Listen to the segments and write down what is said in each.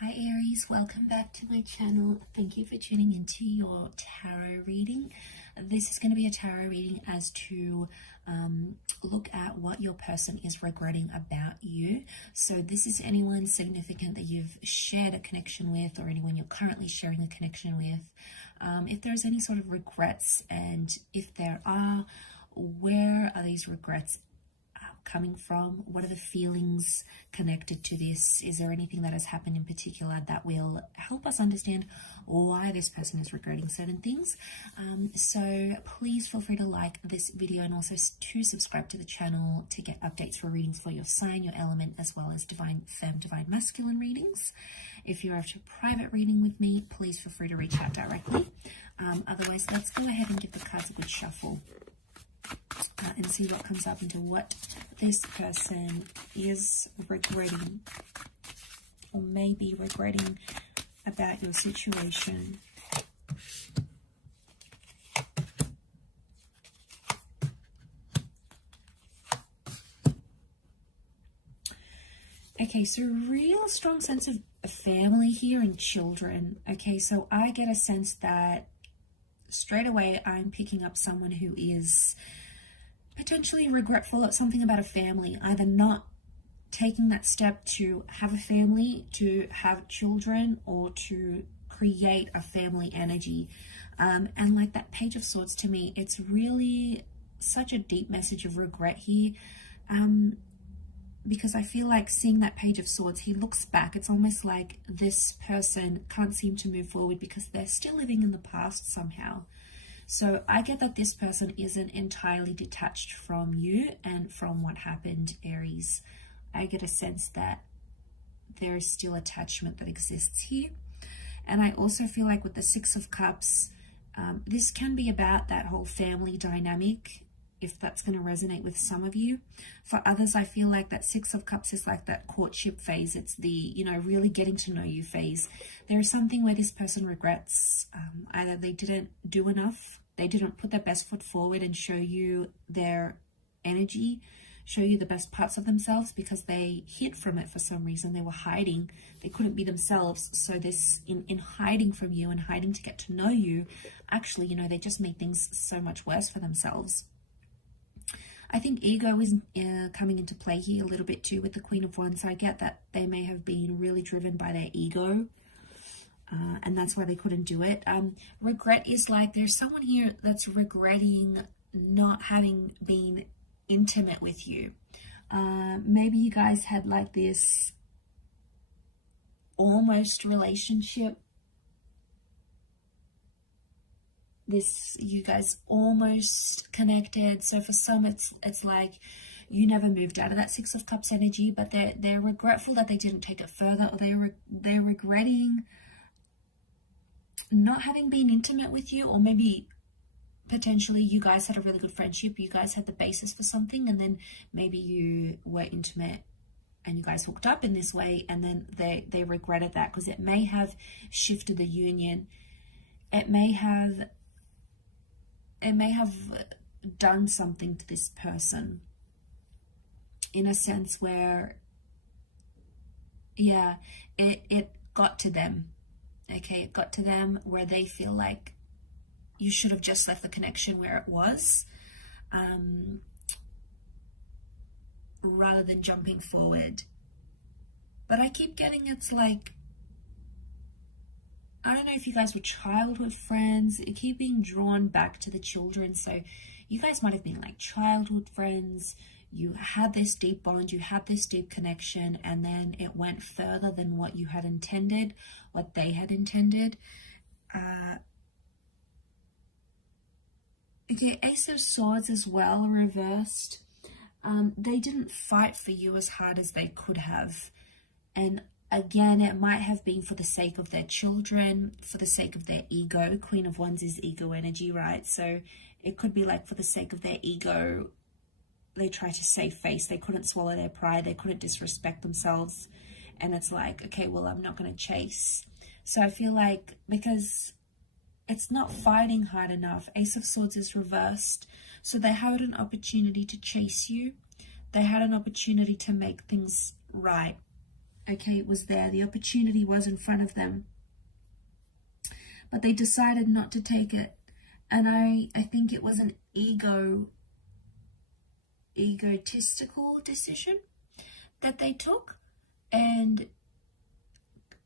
Hi Aries, welcome back to my channel. Thank you for tuning into your tarot reading. This is going to be a tarot reading as to look at what your person is regretting about you. So this is anyone significant that you've shared a connection with, or anyone you're currently sharing a connection with. If there's any sort of regrets, and if there are, where are these regrets coming from? What are the feelings connected to this? Is there anything that has happened in particular that will help us understand why this person is regretting certain things? So please feel free to like this video, and also to subscribe to the channel to get updates for readings for your sign, your element, as well as divine femme, divine masculine readings. If you're after a private reading with me, please feel free to reach out directly. Otherwise, let's go ahead and give the cards a good shuffle. And see what comes up into what this person is regretting, or maybe regretting about your situation. Okay, so real strong sense of family here and children. Okay, so I get a sense that straight away I'm picking up someone who is potentially regretful at something about a family, either not taking that step to have a family, to have children, or to create a family energy. And like that Page of Swords, to me, it's really such a deep message of regret here. Because I feel like seeing that Page of Swords, he looks back. It's almost like this person can't seem to move forward because they're still living in the past somehow. So I get that this person isn't entirely detached from you and from what happened, Aries. I get a sense that there is still attachment that exists here. And I also feel like with the Six of Cups, this can be about that whole family dynamic, if that's going to resonate with some of you. For others, I feel like that Six of Cups is like that courtship phase. It's the, really getting to know you phase. There is something where this person regrets either they didn't do enough, they didn't put their best foot forward and show you their energy, show you the best parts of themselves, because they hid from it for some reason. They were hiding. They couldn't be themselves. So this, in hiding from you and hiding to get to know you, actually, they just made things so much worse for themselves. I think ego is coming into play here a little bit too with the Queen of Wands. I get that they may have been really driven by their ego, and that's why they couldn't do it. Regret is like there's someone here that's regretting not having been intimate with you. Maybe you guys had like this almost relationship. You guys almost connected. So for some, it's like you never moved out of that Six of Cups energy, but they're regretful that they didn't take it further, or they're regretting not having been intimate with you, or maybe potentially you guys had a really good friendship, you guys had the basis for something, and then maybe you were intimate and you guys hooked up in this way, and then they regretted that because it may have shifted the union. It may have done something to this person in a sense where, yeah, it got to them. Okay, it got to them where they feel like you should have just left the connection where it was, rather than jumping forward. But I keep getting, it's like, I don't know if you guys were childhood friends. It keep being drawn back to the children. So you guys might have been like childhood friends. You had this deep bond, you had this deep connection, and then it went further than what you had intended, what they had intended. Okay, Ace of Swords as well, reversed. They didn't fight for you as hard as they could have. And again, it might have been for the sake of their children, for the sake of their ego. Queen of Wands is ego energy, right? So it could be like for the sake of their ego, they try to save face. They couldn't swallow their pride. They couldn't disrespect themselves. And it's like, okay, well, I'm not going to chase. So I feel like because it's not fighting hard enough, Ace of Swords is reversed. So they had an opportunity to chase you. They had an opportunity to make things right. Okay, it was there. The opportunity was in front of them, but they decided not to take it. And I think it was an egotistical decision that they took, and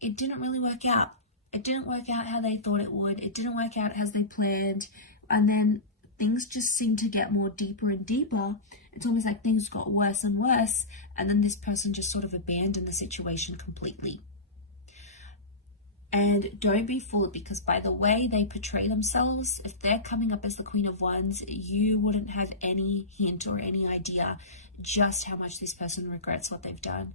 it didn't really work out. It didn't work out how they thought it would. It didn't work out as they planned. And then things just seemed to get more deeper and deeper. It's almost like things got worse and worse. And then this person just sort of abandoned the situation completely. And don't be fooled, because by the way they portray themselves, if they're coming up as the Queen of Wands, you wouldn't have any hint or any idea just how much this person regrets what they've done.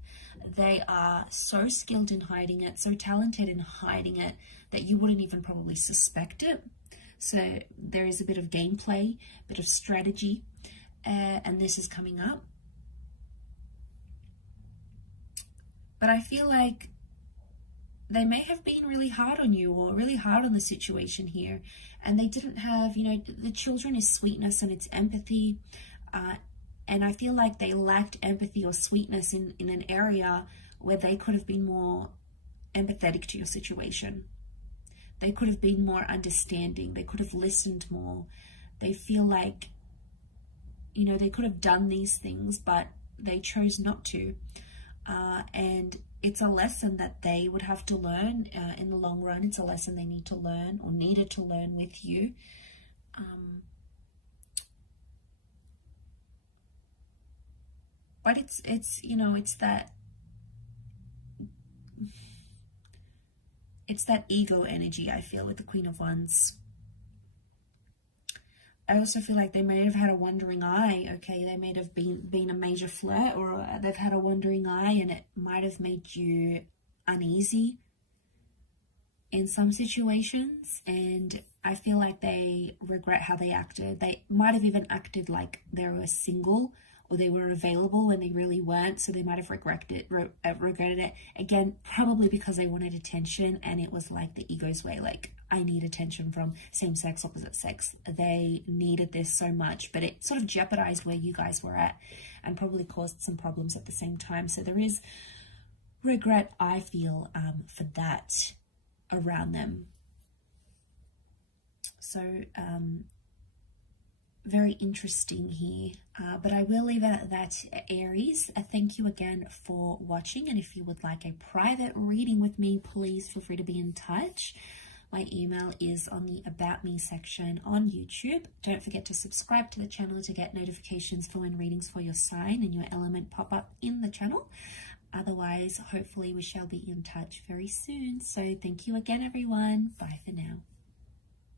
They are so skilled in hiding it, so talented in hiding it, that you wouldn't even probably suspect it. So there is a bit of gameplay, a bit of strategy, and this is coming up. But I feel like they may have been really hard on you, or really hard on the situation here, and they didn't have, you know, the children is sweetness and it's empathy, and I feel like they lacked empathy or sweetness in an area where they could have been more empathetic to your situation. They could have been more understanding. They could have listened more. They feel like, you know, they could have done these things, but they chose not to. And it's a lesson that they would have to learn in the long run. It's a lesson they need to learn, or needed to learn with you. But it's you know, it's that ego energy, I feel, with the Queen of Wands. I also feel like they may have had a wandering eye, okay? They may have been a major flirt, or they've had a wandering eye, and it might have made you uneasy in some situations. And I feel like they regret how they acted. They might have even acted like they were single, or they were available when they really weren't, so they might have regretted it. Again, probably because they wanted attention, and it was like the ego's way, like, I need attention from same sex, opposite sex. They needed this so much, but it sort of jeopardized where you guys were at, and probably caused some problems at the same time. So there is regret, I feel, for that around them. So, very interesting here, but I will leave it at that, Aries. Thank you again for watching, and if you would like a private reading with me, please feel free to be in touch. My email is on the About Me section on YouTube. Don't forget to subscribe to the channel to get notifications for when readings for your sign and your element pop up in the channel. Otherwise, hopefully we shall be in touch very soon. So thank you again, everyone. Bye for now.